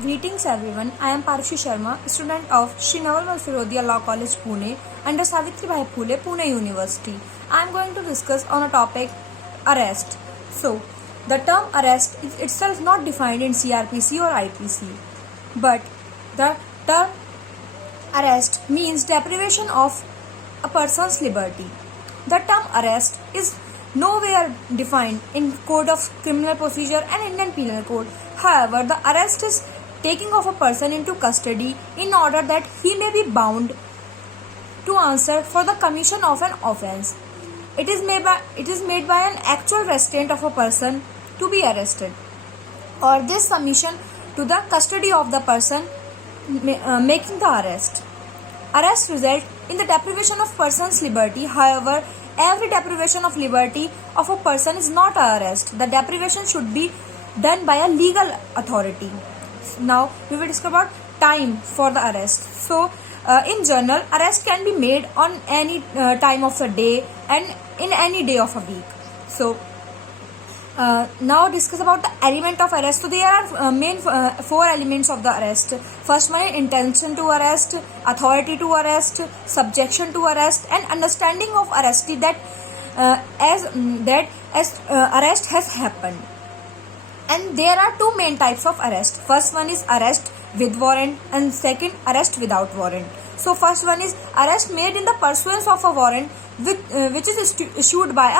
Greetings everyone, I am Parshi Sharma, student of Shri Navalmal Firodia Law College Pune under Savitribai Phule, Pune University. I am going to discuss on a topic arrest. So, the term arrest is itself not defined in CRPC or IPC, but the term arrest means deprivation of a person's liberty. The term arrest is nowhere defined in Code of Criminal Procedure and Indian Penal Code. However, the arrest is taking of a person into custody in order that he may be bound to answer for the commission of an offence. It is made by an actual restraint of a person to be arrested, or this submission to the custody of the person making the arrest. Arrest results in the deprivation of person's liberty. However, every deprivation of liberty of a person is not an arrest. The deprivation should be done by a legal authority. Now we will discuss about time for the arrest. So in general, arrest can be made on any time of the day and in any day of a week. So now discuss about the element of arrest. So there are main four elements of the arrest. First one is intention to arrest, authority to arrest, subjection to arrest, and understanding of arrestee that arrest has happened. And there are two main types of arrest. First one is arrest with warrant and second arrest without warrant. So first one is arrest made in the pursuance of a warrant which is issued by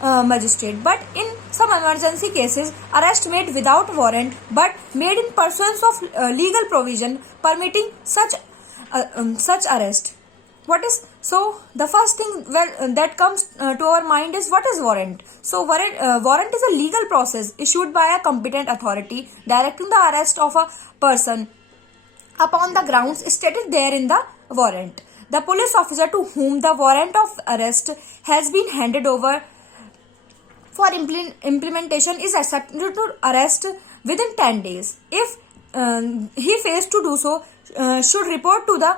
a magistrate. But in some emergency cases, arrest made without warrant but made in pursuance of legal provision permitting such arrest. The first thing that comes to our mind is what is warrant. So warrant is a legal process issued by a competent authority directing the arrest of a person upon the grounds stated there in the warrant. The police officer to whom the warrant of arrest has been handed over for implementation is accepted to arrest within 10 days. If he fails to do so, should report to the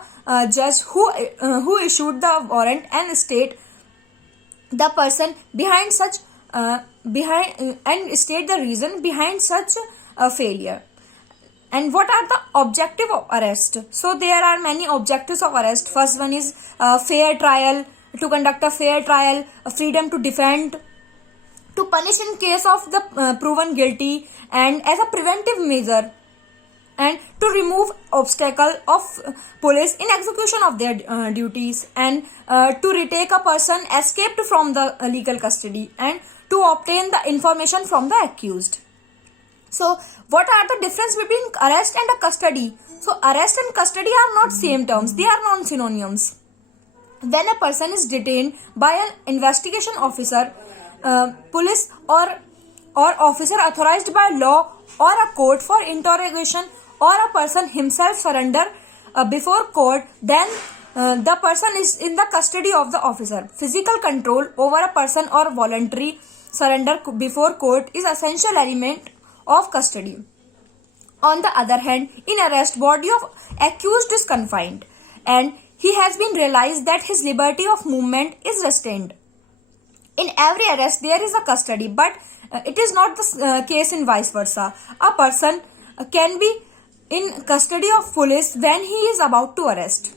judge who issued the warrant and state the person behind such and state the reason behind such failure. And what are the objective of arrest? So there are many objectives of arrest. First one is fair trial, to conduct a fair trial, freedom to defend, to punish in case of the proven guilty, and as a preventive measure, and to remove obstacle of police in execution of their duties, and to retake a person escaped from the legal custody, and to obtain the information from the accused. So what are the difference between arrest and a custody? So arrest and custody are not same terms, they are non-synonyms. When a person is detained by an investigation officer, police or officer authorized by law or a court for interrogation, or a person himself surrender before court, then the person is in the custody of the officer. Physical control over a person or voluntary surrender before court is essential element of custody. On the other hand, in arrest, body of accused is confined and he has been realized that his liberty of movement is restrained. In every arrest, there is a custody, but it is not the case in vice versa. A person can be in custody of police when he is about to arrest.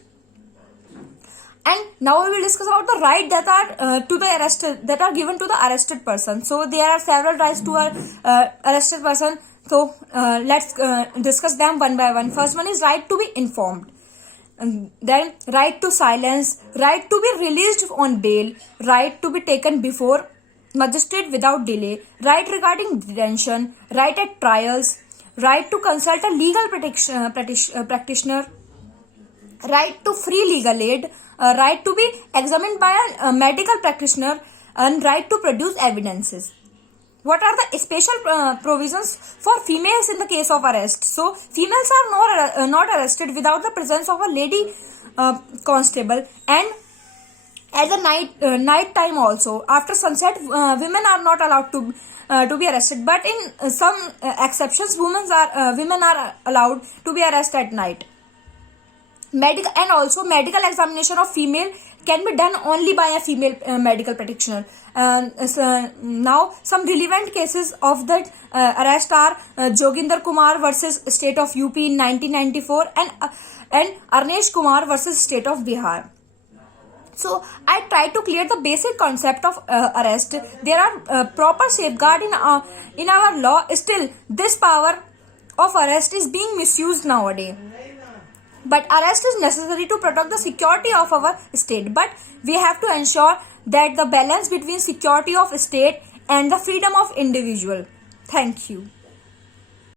And now we will discuss about the right that are given to the arrested person. So there are several rights to a arrested person. So let's discuss them one by one. First one is right to be informed. And then right to silence, right to be released on bail, right to be taken before magistrate without delay, right regarding detention, right at trials, right to consult a legal practitioner, right to free legal aid, right to be examined by a medical practitioner, and right to produce evidences. What are the special provisions for females in the case of arrest? So females are not arrested without the presence of a lady constable, and at the night time also after sunset, women are not allowed to be arrested. But in some exceptions, women are allowed to be arrested at night. Medical examination of female can be done only by a female medical practitioner. Now, some relevant cases of that arrest are Joginder Kumar versus State of UP in 1994 and Arnesh Kumar versus State of Bihar. So I try to clear the basic concept of arrest. There are proper safeguard in our law. Still, this power of arrest is being misused nowadays. But arrest is necessary to protect the security of our state. But we have to ensure that the balance between security of state and the freedom of individual. Thank you.